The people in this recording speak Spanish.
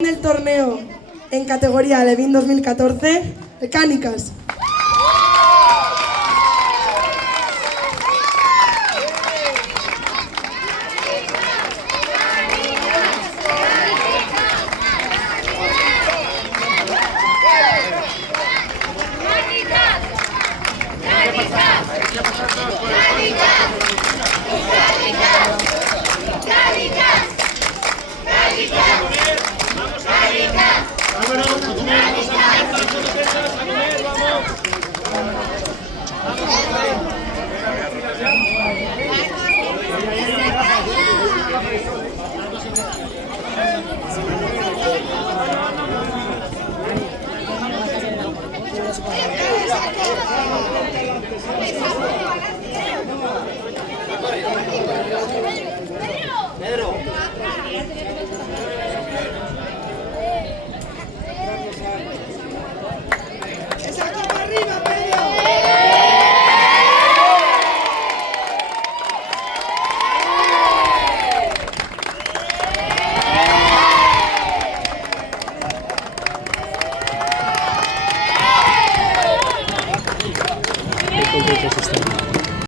Del torneo en categoría Alevín 2014, Mecánicas. Pedro. ¡Esa copa arriba, Pedro! Qué contentos están.